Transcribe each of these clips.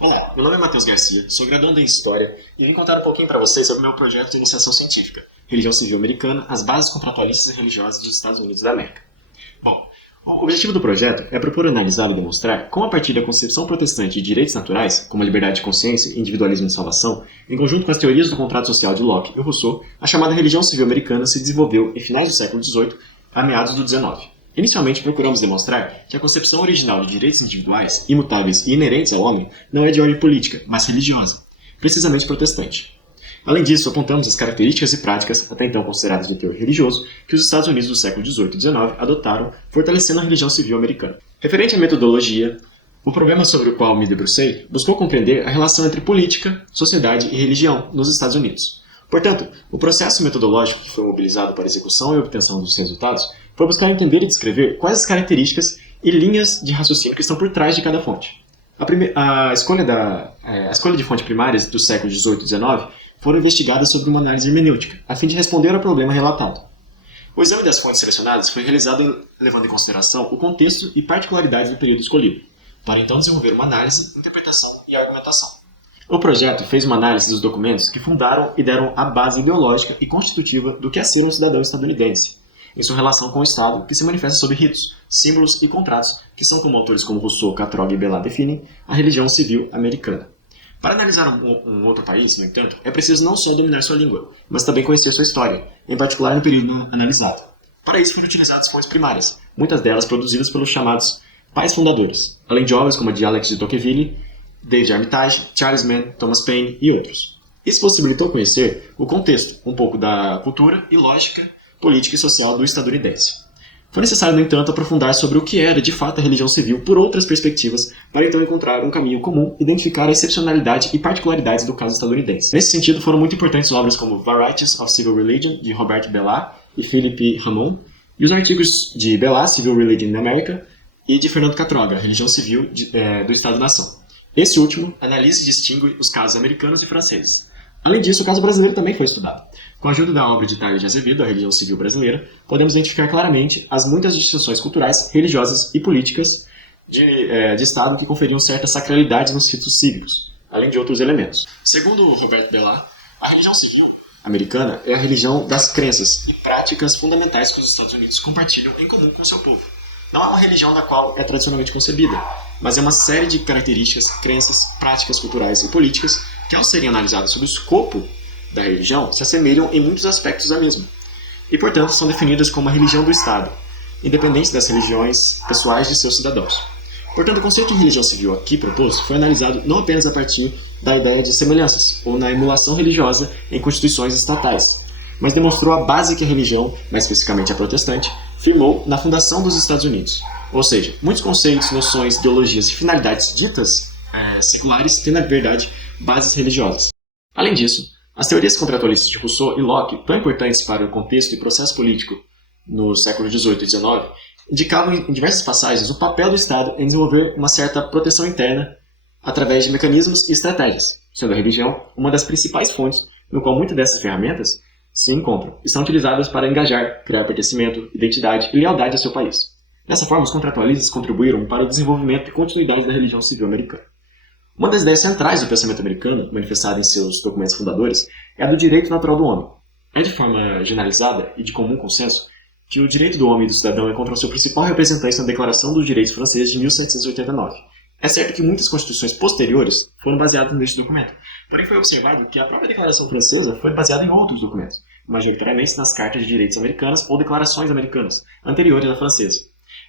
Olá, meu nome é Matheus Garcia, sou graduando em História e vim contar um pouquinho para vocês sobre o meu projeto de iniciação científica, Religião Civil Americana, as bases contratualistas e religiosas dos Estados Unidos da América. Bom, o objetivo do projeto é propor analisar e demonstrar como, a partir da concepção protestante de direitos naturais, como a liberdade de consciência e individualismo de salvação, em conjunto com as teorias do contrato social de Locke e Rousseau, a chamada religião civil americana se desenvolveu em finais do século XVIII a meados do XIX. Inicialmente, procuramos demonstrar que a concepção original de direitos individuais, imutáveis e inerentes ao homem não é de ordem política, mas religiosa, precisamente protestante. Além disso, apontamos as características e práticas, até então consideradas de teor religioso, que os Estados Unidos do século XVIII e XIX adotaram, fortalecendo a religião civil americana. Referente à metodologia, o programa sobre o qual me debrucei buscou compreender a relação entre política, sociedade e religião nos Estados Unidos. Portanto, o processo metodológico que foi mobilizado para a execução e obtenção dos resultados foi buscar entender e descrever quais as características e linhas de raciocínio que estão por trás de cada fonte. A escolha de fontes primárias do século XVIII e XIX foram investigadas sobre uma análise hermenêutica, a fim de responder ao problema relatado. O exame das fontes selecionadas foi realizado levando em consideração o contexto e particularidades do período escolhido, para então desenvolver uma análise, interpretação e argumentação. O projeto fez uma análise dos documentos que fundaram e deram a base ideológica e constitutiva do que é ser um cidadão estadunidense, em sua relação com o Estado, que se manifesta sob ritos, símbolos e contratos, que são, como autores como Rousseau, Catroga e Bellat definem, a religião civil americana. Para analisar um outro país, no entanto, é preciso não só dominar sua língua, mas também conhecer sua história, em particular no período analisado. Para isso foram utilizadas fontes primárias, muitas delas produzidas pelos chamados pais fundadores, além de obras como a de Alex de Tocqueville, David Armitage, Charles Mann, Thomas Paine e outros. Isso possibilitou conhecer o contexto, um pouco da cultura e lógica política e social do estadunidense. Foi necessário, no entanto, aprofundar sobre o que era, de fato, a religião civil por outras perspectivas, para então encontrar um caminho comum e identificar a excepcionalidade e particularidades do caso estadunidense. Nesse sentido, foram muito importantes obras como Varieties of Civil Religion, de Robert Bellat e Philippe Ramond, e os artigos de Bellat, Civil Religion in America, e de Fernando Catroga, Religião Civil do Estado-nação. Esse último analisa e distingue os casos americanos e franceses. Além disso, o caso brasileiro também foi estudado. Com a ajuda da obra de Itália de Azevedo, A Religião Civil Brasileira, podemos identificar claramente as muitas distinções culturais, religiosas e políticas de Estado que conferiam certa sacralidade nos ritos cívicos, além de outros elementos. Segundo Robert Bellat, a religião civil americana é a religião das crenças e práticas fundamentais que os Estados Unidos compartilham em comum com seu povo. Não é uma religião da qual é tradicionalmente concebida, mas é uma série de características, crenças, práticas culturais e políticas que, ao serem analisadas sob o escopo da religião, se assemelham em muitos aspectos à mesma, e, portanto, são definidas como a religião do Estado, independente das religiões pessoais de seus cidadãos. Portanto, o conceito de religião civil aqui proposto foi analisado não apenas a partir da ideia de semelhanças, ou na emulação religiosa em constituições estatais, mas demonstrou a base que a religião, mais especificamente a protestante, firmou na fundação dos Estados Unidos. Ou seja, muitos conceitos, noções, ideologias e finalidades ditas seculares têm, na verdade, bases religiosas. Além disso, as teorias contratualistas de Rousseau e Locke, tão importantes para o contexto e processo político no século XVIII e XIX, indicavam em diversas passagens o papel do Estado em desenvolver uma certa proteção interna através de mecanismos e estratégias, sendo a religião uma das principais fontes no qual muitas dessas ferramentas se encontram e são utilizadas para engajar, criar pertencimento, identidade e lealdade ao seu país. Dessa forma, os contratualistas contribuíram para o desenvolvimento e continuidade da religião civil americana. Uma das ideias centrais do pensamento americano, manifestada em seus documentos fundadores, é a do direito natural do homem. É de forma generalizada e de comum consenso que o direito do homem e do cidadão encontra seu principal representante na Declaração dos Direitos Francesa de 1789. É certo que muitas constituições posteriores foram baseadas neste documento, porém foi observado que a própria Declaração Francesa foi baseada em outros documentos, majoritariamente nas Cartas de Direitos Americanas ou Declarações Americanas, anteriores à francesa.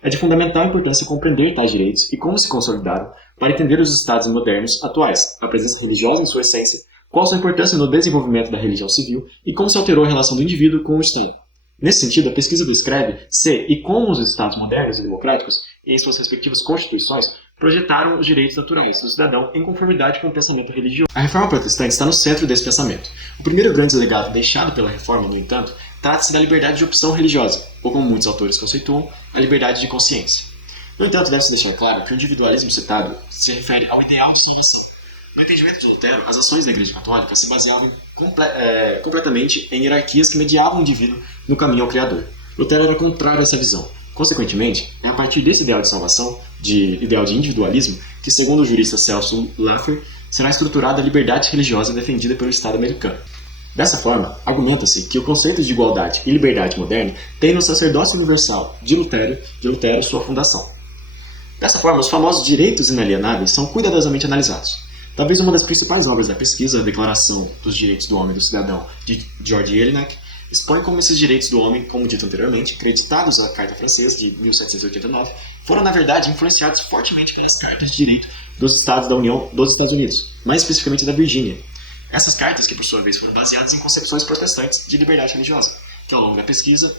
É de fundamental importância compreender tais direitos e como se consolidaram para entender os estados modernos atuais, a presença religiosa em sua essência, qual sua importância no desenvolvimento da religião civil e como se alterou a relação do indivíduo com o Estado. Nesse sentido, a pesquisa descreve se e como os estados modernos e democráticos, em suas respectivas constituições, projetaram os direitos naturais do cidadão em conformidade com o pensamento religioso. A reforma protestante está no centro desse pensamento. O primeiro grande legado deixado pela reforma, no entanto, trata-se da liberdade de opção religiosa, ou como muitos autores conceituam, a liberdade de consciência. No entanto, deve-se deixar claro que o individualismo citado se refere ao ideal de salvação. No entendimento de Lutero, as ações da Igreja Católica se baseavam completamente em hierarquias que mediavam o indivíduo no caminho ao Criador. Lutero era contrário a essa visão. Consequentemente, é a partir desse ideal de salvação, de ideal de individualismo que, segundo o jurista Celso Laffer, será estruturada a liberdade religiosa defendida pelo Estado americano. Dessa forma, argumenta-se que o conceito de igualdade e liberdade moderno tem no sacerdócio universal de Lutero sua fundação. Dessa forma, os famosos direitos inalienáveis são cuidadosamente analisados. Talvez uma das principais obras da pesquisa, a Declaração dos Direitos do Homem e do Cidadão, de George Eliot, expõe como esses direitos do homem, como dito anteriormente, creditados à Carta Francesa de 1789, foram, na verdade, influenciados fortemente pelas cartas de direito dos Estados da União dos Estados Unidos, mais especificamente da Virgínia. Essas cartas, que por sua vez foram baseadas em concepções protestantes de liberdade religiosa, que ao longo da pesquisa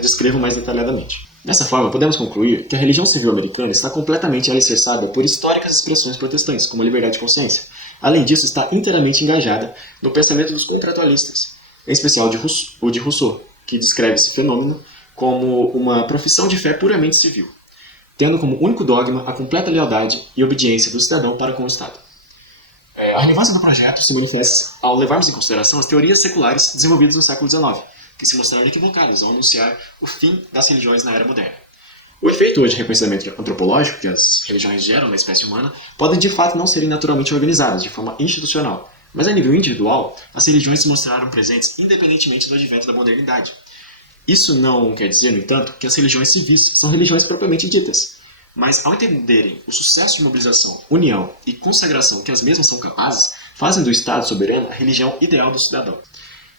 descrevo mais detalhadamente. Dessa forma, podemos concluir que a religião civil americana está completamente alicerçada por históricas expressões protestantes, como a liberdade de consciência. Além disso, está inteiramente engajada no pensamento dos contratualistas, em especial o de Rousseau, que descreve esse fenômeno como uma profissão de fé puramente civil, tendo como único dogma a completa lealdade e obediência do cidadão para com o Estado. A relevância do projeto se manifesta ao levarmos em consideração as teorias seculares desenvolvidas no século XIX, que se mostraram equivocadas ao anunciar o fim das religiões na era moderna. O efeito hoje de reconhecimento antropológico que as religiões geram na espécie humana pode de fato não serem naturalmente organizadas de forma institucional, mas a nível individual, as religiões se mostraram presentes independentemente do advento da modernidade. Isso não quer dizer, no entanto, que as religiões civis são religiões propriamente ditas, mas ao entenderem o sucesso de mobilização, união e consagração que as mesmas são capazes, fazem do Estado soberano a religião ideal do cidadão.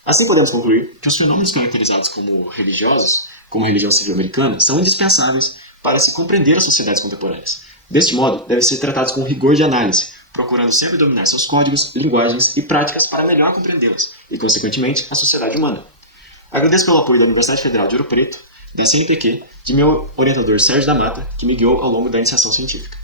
Assim podemos concluir que os fenômenos caracterizados como religiosos, como a religião civil americana, são indispensáveis para se compreender as sociedades contemporâneas. Deste modo, devem ser tratados com rigor de análise, procurando sempre dominar seus códigos, linguagens e práticas para melhor compreendê-las e, consequentemente, a sociedade humana. Agradeço pelo apoio da Universidade Federal de Ouro Preto, da CNPq, de meu orientador Sérgio da Mata, que me guiou ao longo da iniciação científica.